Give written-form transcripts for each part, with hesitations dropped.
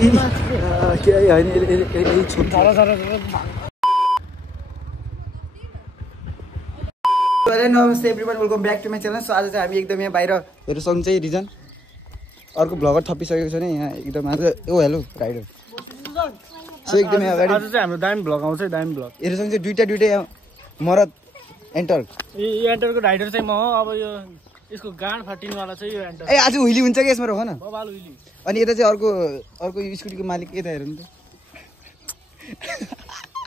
नमस्ते everyone, welcome back to my channel. So आज चाहिँ हामी एकदम यहाँ बाहिर हेर्नुसँग चाहिँ रिजन अर्को भ्लगर थपिसकेको छ नि यहाँ एकदम आज। ओ हेलो राइडर। सो एकदमै अगाडि आज चाहिँ हाम्रो दामी भ्लग आउँछ। दामी भ्लग हेर्नुसँग चाहिँ दुईटा मरद एन्टर। यो एन्टरको राइडर चाहिँ म हो। अब यो यसको गाँड फाटिनेवाला चाहिँ यो एन्टर। ए आज हुइली हुन्छ कि यसमा हो न बबाल हुइली। अनि यता चाहिँ अर्को स्कुटीको मालिक यता हेर्नु त।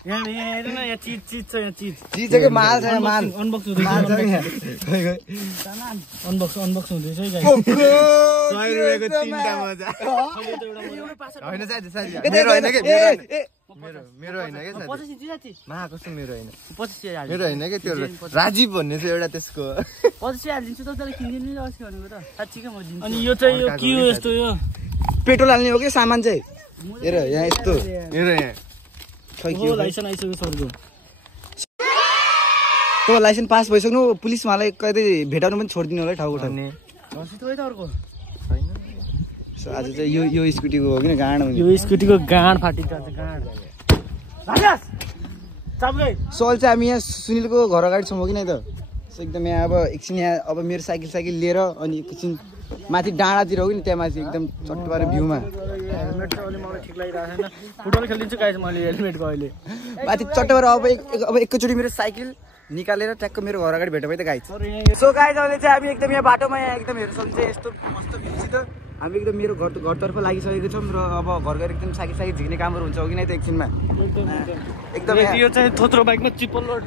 यहाँ हेर्नु न, यहाँ चिज छ। यहाँ चिज के माल छ माल अनबक्स हुँदैछ। अनबक्स हुँदैछ है गाइस। 100 रुपैयाँको 3टा मजा हैन साथी मेरो हैन के मेरो हैन के साथी 85 दिलाथि मा कस्तो मेरो हैन 85 हाल्छ। मेरो हैन के त्यो राजीव भन्ने चाहिँ एउटा त्यसको 85 हालिदिन्छु त तँले किन्दिनु नि अस्ति भनेको त साच्चीकै म दिन्छु। अनि यो चाहिँ यो के हो यस्तो यो पेट्रोल हाल्ने हो कि सामान चाहिँ हेर यहाँ यस्तो मेरो यहाँ हो लाइसेन्स आइसक्यो सरको। तो लाइसेन्स पास भइसक्नु पुलिस मलाई कतै भेटाउनु पनि छोड्दिनु होला ठाउँ ठाउँ। अस्ति त अर्को सो आज चाहिँ यो स्कुटीको हो किन गाँड यो स्कुटीको गाँड फाटिन्छ गाँड। सो अहिले चाहिँ हामी यहाँ सुनिलको घर अगाडि छौँ कि नै त। सो एकदम यहाँ अब एकछिन यहाँ अब मेरो साइकल लिएर अनि एकछिन माथि डाँडातिर हो कि नि त्यहाँ माथि एकदम चट्टो भ्यूमा हेलमेट चाहिँ अहिले मलाई ठिक लागिरहेको छैन। फुटबल खेलिदिन्छु गाइस मैले हेलमेटको अहिले माथि चट्टो अब एकैचोटि मेरो साइकल निकालेर ट्याक्क मेरो घर अगाडि भेट्यो भने त गाइस। सो गाइस अहिले चाहिँ हामी एकदम यहाँ बाटोमा यहाँ एकदम हेर्छौँ चाहिँ यस्तो मस्त भ्यूसित हामी एकदम मेरो घरतर्फ लागिसकेको छौँ र अब घर गएर एकदम साइकल झिक्ने कामहरू हुन्छ हो कि नै त एकछिनमा एकदम। यो चाहिँ थोत्रो बाइकमा चिप्पल लोड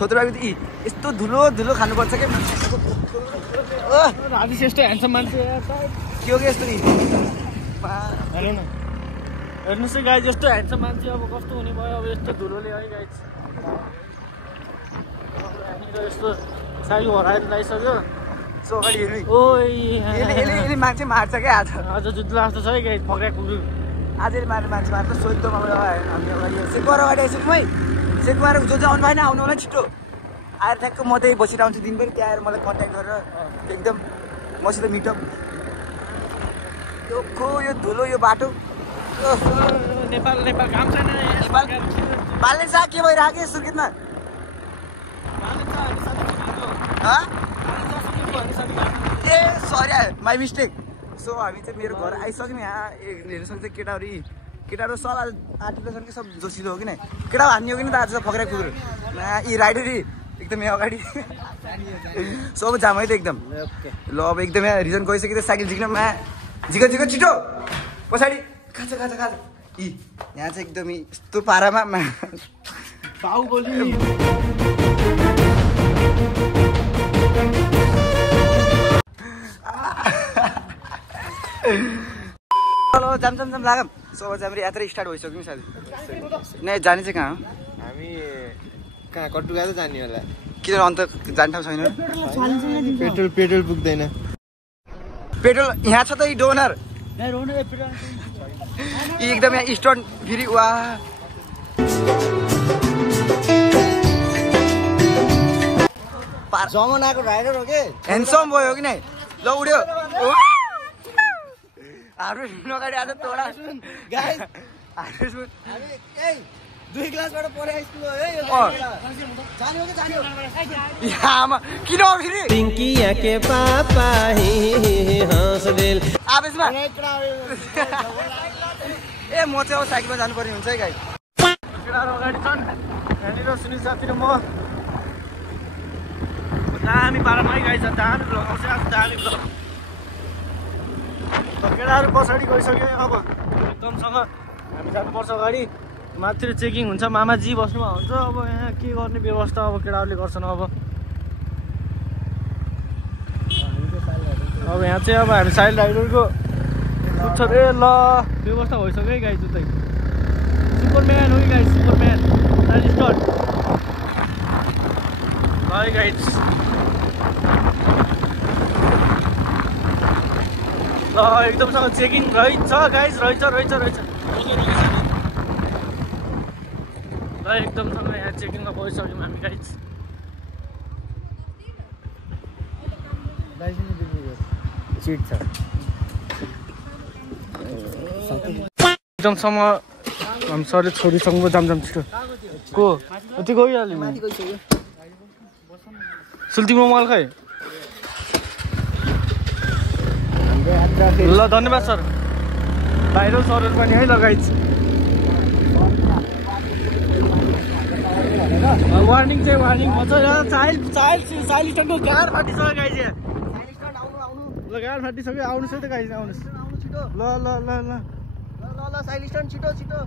थोत्रो बाइक यस्तो धुलो खानुपर्छ कि राजेश यस्तो ह्यान्डसम मान्छे के हो कि यस्तो नि हेर्नु न हेर्नुहोस् है गाइस यस्तो ह्यान्डसम मान्छे अब कस्तो हुने भयो अब यस्तो धुलोले है गाइस। यस्तो साइकल हराएर लागिसक्यो। सो अगाडि हेर्नु ओ मान्छे मार्छ क्या आज जुत्तो लाग्छ छ है गाइस फक्रा कुकुर आजले मान्छे मार्छ सोध्दो हामी अगाडि सेकुवार अगाडि आइसक्यौँ है। सेकुवार जो चाहिँ आउनु भएन आउनु होला छिटो आएर ठ्याक्क म त्यही बसिरहन्छु दिनभरि त्यहाँ आएर मलाई कन्ट्याक्ट गरेर एकदम मसित मिटअप। यो धुलो यो बाटो नेपाल काम छैन बाल्ने साग के भइरहेको कि सुर्खेतमा ए सरी माई मिस्टेक। सो हामी चाहिँ मेरो घर आइसक्यौँ यहाँ हेर्नु सक्छ केटाहरू सब आर्टिकल छन् कि सब जोसिलो हो कि नै केटा हान्ने हो कि नि त आज फक्रा कुकुर यी राइडर एकदम यहाँ अगाडि सब जाम है त एकदम। ल अब एकदम यहाँ रिजन गइसक्यो साइकल झिक्नमा झिक छिटो पछाडि खान्छ यी यहाँ चाहिँ एकदम यस्तो पारामा बाहुबली हेलो जाम लागम। सो चाहिँ हाम्रो यात्रा स्टार्ट भइसक्यो साथी। नै जाने चाहिँ कहाँ हो हामी कहाँ कटुगा त जाने होला किन अन्त जाने ठाउँ छैन पेट्रोल पुग्दैन। पेट्रोल यहाँ छ त यी डोनर यी एकदम यहाँ स्टोन फेरि वा जमनाको राइडर हो के ह्यान्डसम भयो कि नै ल उड्यो हाम्रो अगाडि आज तोडा गाइस दुई क्लासबाट पढे स्कुल हो है यहाँ किन हो फेरि पिंकिया के पापा ही हंस दिल आवेशमा ए म चाहिँ अब साइकलमा जानुपर्ने हुन्छ है गाइस। केटाहरू अगाडि छन् यहाँनिर सुनिल साथी र म दामी पारामा है गाइस दामी भ्लग आउँछ आज दामी भ्लग। केटाहरू पछाडि गइसक्यो अब एकदमसँग हामी जानुपर्छ अगाडि माथितिर चेकिङ हुन्छ मामाजी बस्नुमा हुन्छ। अब यहाँ के गर्ने व्यवस्था अब केटाहरूले गर्छन् अब यहाँ चाहिँ अब हामी साइड राइडरको कुद्छ रे ल व्यवस्था भइसक्यो है गाइस उतै सुपरम्यान हो कि गाइस सुपरम्यान स्टार्ट ल है गाइस ल एकदमसँग चेकिङ रहेछ गाइस रहेछ ल एकदमसँग यहाँ चेकिङमा गइसक्यौँ हामी गाइस। चिट छ एकदमसम्म हामी सरले छोरीसँग जाम छिटो को त्यो गइहाल्यो सुल्तिमो मल खै ल धन्यवाद सर बाहिर सरहरू पनि है लगाइछ वार्निङ चाहिँ वार्निङ भन्छ चाइल्ड स्टोनको गाड फाटिसक्यो गाइज ल गाड फाटिसक्यो आउनुहोस् है त गाइज आउनुहोस् ल ल ल ल ल साइलिस्टन छिटो छिटो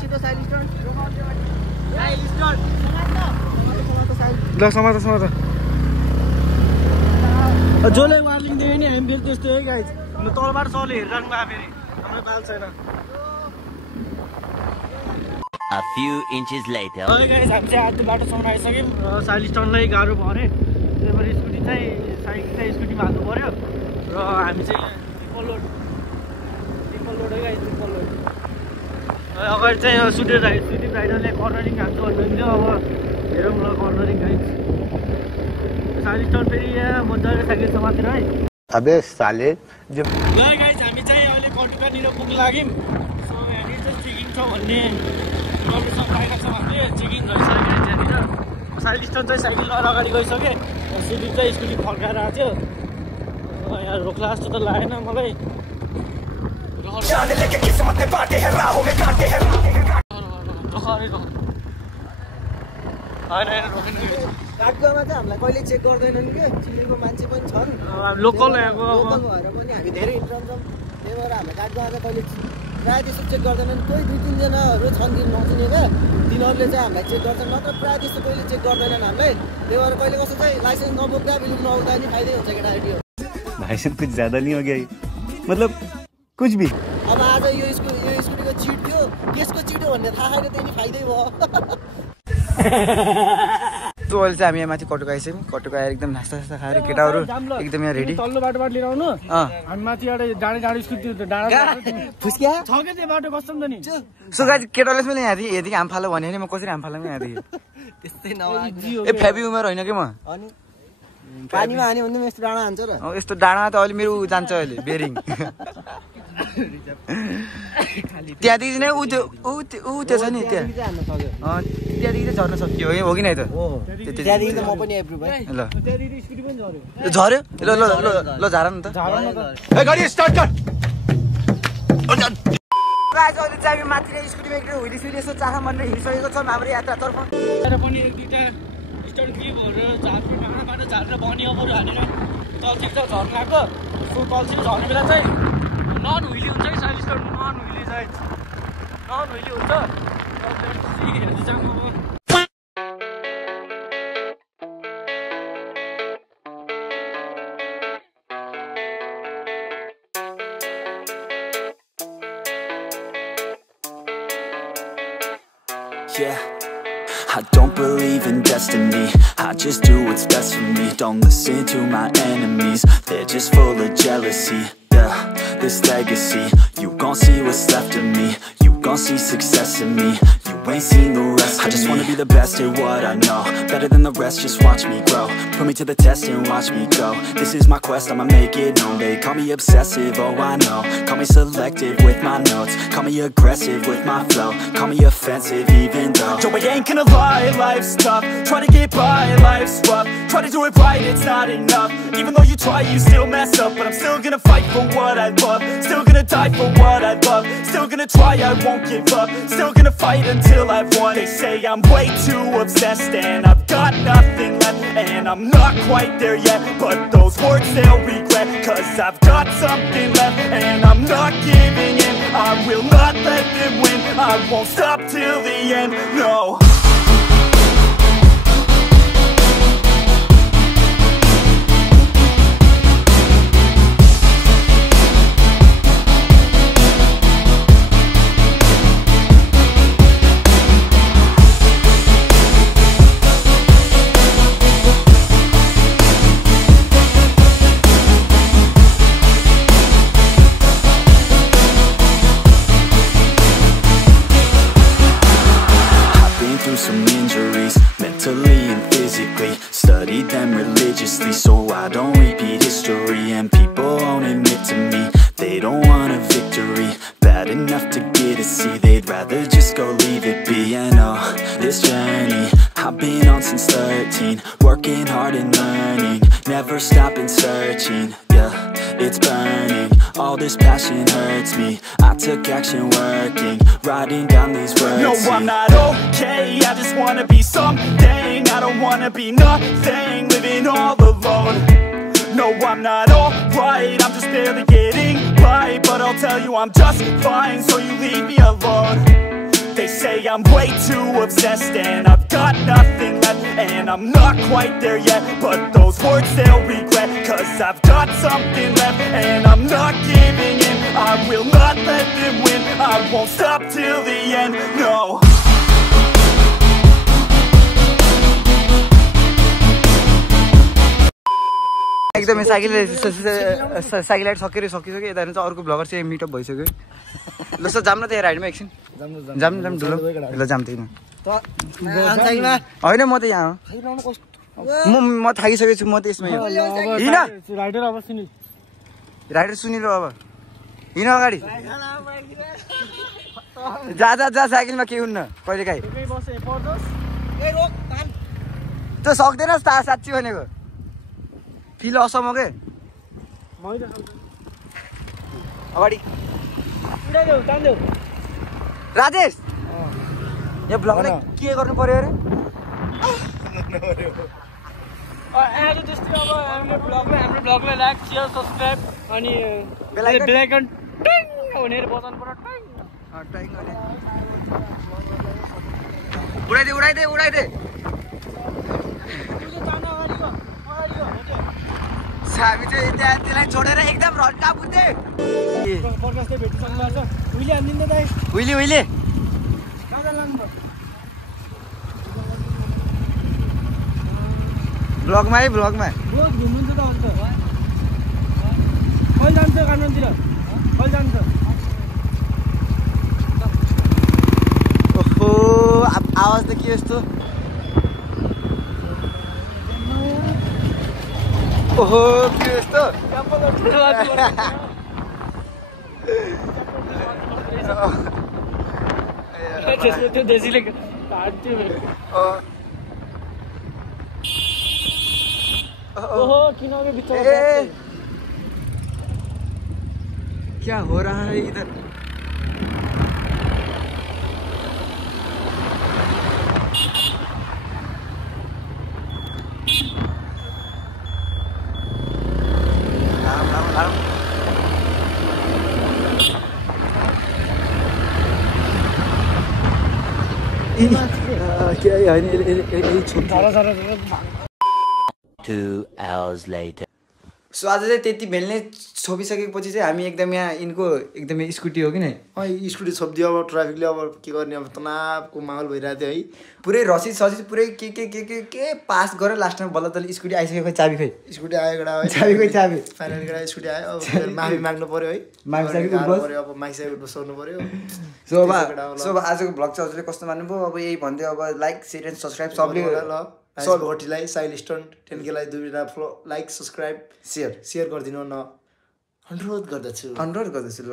छिटो साइलिस्टन ल समात जसले वार्निङ दियो नि हामी फेरि त्यस्तो है गाइज तलबाट सरले हेरिरहनु भयो फेरि हाम्रो बाल छैन A few inches later. Hey guys, हामी चाहिँ आधी बाटोसम्म आइसक्यौँ साइलिस्टनलाई गाह्रो भयो अरे त्यही भएर स्कुटी चाहिँ साइकल चाहिँ स्कुटीमा हाल्नु पऱ्यो र हामी चाहिँ ट्रिपल लोड है गाइस ट्रिपल लोड अगाडि चाहिँ सुटी राइडरले कर्नरिङ हान्छु भन्नुहुन्थ्यो अब हेरौँ ल कर्नरिङ गाइस साइलिस्टन फेरि यहाँ मजाले साइकल समातेर है अबे साले ल गाइस हामी चाहिँ अहिले कन्टिकातिर पुग्न लाग्यौँ सो यहाँनिर चाहिँ चेकिङ छ भन्ने इन्फर्मेसन पाएका छौँ हामीले चेकिङ भइसक्यो त्यहाँनिर साइलिस्टन चाहिँ साइकल लिएर अगाडि गइसक्यो सुटी चाहिँ स्कुटी फर्काएर आएको थियो यहाँ रोक्ला जस्तो त लागेन मलाई काठगोवामा चाहिँ हामीलाई कहिले चेक गर्दैनन् क्या चिनेको मान्छे पनि छन् लोकल यहाँको भएर पनि हामी धेरै इन्ट्रम त्यही भएर हामीलाई काठगोवा चाहिँ कहिले प्रायः त्यसो चेक गर्दैनन् कोही 2-3जनाहरू छन् कि नचिनेका तिनीहरूले चाहिँ हामीलाई चेक गर्छन् नत्र प्रायः त्यस्तो कहिले चेक गर्दैनन् हामीलाई त्यही भएर कहिले कस्तो चाहिँ लाइसेन्स नबोक्दा बिलुक नआउँदा नि फाइदै हुन्छ केटाकेटी भाई साहब कुछ ज्यादा नहीं हो गया मतलब कुछ भी अब आज यो स्कुटीको चिट थियो त्यसको चिट हो भन्ने थाहा छैन त्यही फाइदै भयो त्यो अहिले चाहिँ हामी यहाँ माथि कटुका आइसक्यौँ कटुका आएर एकदम नास्ता खाएर केटाहरू एकदम यहाँ रेडी तल्लो बाटोबाट लिएर आउनु हामी माथि एउटा डाँडे स्कुटी डाँडा फुस्क्या छ क्या त्यो बाटो कस्टम त नि सो गाइस केटाले मैले यहाँदेखि हाम फालो भने म कसरी हाम फाल्नु यहाँदेखि त्यस्तै नआएको ए फेबी उमेर होइन कि म अनि पानीमा हान्यो भने यस्तो डाँडा हान्छ र यस्तो डाँडा त अहिले मेरो जान्छ अहिले बेरिङ त्यहाँदेखि नै ऊ त्यो छ नि त्यहाँदेखि चाहिँ झर्न सक्यो हो कि नै त त्यहाँदेखि त म पनि एप्रुभ है ल झऱ्यो ल ल ल ल झार न त गाडी स्टार्ट कर आज अहिले चाहिँ हामी माथि स्कुटीमा एकदम हुइदिसुइदी यसो चाह भनेर हिँडिसकेको छौँ हाम्रो यात्रातर्फ पनि एक दुईवटा स्टोर क्लिपहरू झार्ने डाँडाबाट झारेर बनियो पऱ्यो हालेर तलतिर चाहिँ झर्न आएको सो तलतिर झर्ने बेला चाहिँ नन हुइली हुन्छ है साइलिस्टन नन हुइली चाहिँ नन हुइली हुन्छ Yeah, I don't believe in destiny, I just do what's best for me. Don't listen to my enemies, they're just full of jealousy. Yeah, this legacy, you gon' see what's left of me. You gon' see success in me, you ain't seen the rest of me. I just wanna be the best at what I know, better than the rest, just watch me grow. Put me to the test and watch me go. This is my quest, I'ma make it known. They call me obsessive, oh I know. Call me selective with my notes, call me aggressive with my flow, call me offensive even though Joe, I ain't gonna lie, life's tough. Try to get by, life's rough. Try to do it right, it's not enough. Even though you try, you still mess up. But I'm still gonna fight for what I love, still gonna die for what I love, still gonna try, I won't give up, still gonna fight until I've won. They say I'm way too obsessed and I've got nothing left, and I'm not quite there yet, but those words they'll regret, cause I've got something left and I'm not giving in. I will not let them win, I won't stop till the end, no. Some injuries, mentally and physically. Studied them religiously so I don't repeat history. And people won't admit to me they don't want a victory, bad enough to get a C. They'd rather just go leave it be. And oh, this journey I've been on since 13, working hard and learning, never stopping searching. Yeah, it's burning, all this passion hurts me. I took action working, writing down these words. No, I'm not okay, I just wanna be something. I don't wanna be nothing, living all alone. No, I'm not alright, I'm just barely getting by. But I'll tell you I'm just fine, so you leave me alone. They say I'm way too obsessed and I've got nothing left, and I'm not quite there yet, but those words they'll regret. Cause I've got something left and I'm not giving in. I will not let them win, I won't stop till the end, no. एकदमै cycle ride सकिसक्यो यता चाहिँ अर्को bagger चाहिँ meetup भइसक्यो ल sir जाम न त्यहाँ राइडमा एकछिन जाम ढुलो ल जाम त्यही होइन म त यहाँ हो म थाकिसकेको छु म त यसमा हिँड राइडर सुनिलो अब हिँड अगाडि जा साइकलमा के हुन्न कहिले काहीँ त्यो सक्दैन साँच्ची भनेको फिल असम के अगाडि राजेश यो ब्लगलाई के गर्नु पर्यो अरे आज त्यस्तै अब हाम्रो ब्लगलाई लाइक शेयर सब्स्क्राइब अनि बेल आइकन टिङ भनेर बटन पर टिङ उडाइदे हामी चाहिँ त्यहाँ त्यसलाई छोडेर एकदम रड्का पुग्दै प्रकाशले भेटिसक्नु भएको छ उहिले हान्दिन्छ दाइ उहिले कहाँ लानु पर्छ ब्लगमा ब्लग घुम्नुहुन्छ त अन्त कहिले जान्छ काठमाडौँतिर कहिले जान्छ ओहो आवाज त के यस्तो ओहो के यस्तो त्यो देशीले काट्यो ओहो किन अबे बिचरा क्या हो रहा है इधर क्या होइन 2 hours later. सो आज चाहिँ त्यति भेल्ने छोपिसकेपछि चाहिँ हामी एकदम यहाँ यिनको एकदमै स्कुटी हो कि नै स्कुटी छोपिदियो अब ट्राफिकले अब के गर्ने अब तनावको माहौल भइरहेको थियो है पुरै रसिद पुरै के पास गरेर लास्टमा बल्ल तल्ल स्कुटी आइसकेको चाबी खै स्कुटी आयो गडा चाबी फाइनल गडा स्कुटी आयो अब माफी माग्नु पर्यो है अब माइसकेको बसाउनु पर्यो सो अब आजको भ्लग चाहिँ हजुरले कस्तो मान्नुभयो अब यही भन्दै अब लाइक शेयर एन्ड सब्स्क्राइब सबले ल भोटीलाई साइलिस्टन 10K दुईवटा लाइक सब्स्क्राइब सेयर गरिदिनु न अनुरोध गर्दछु ल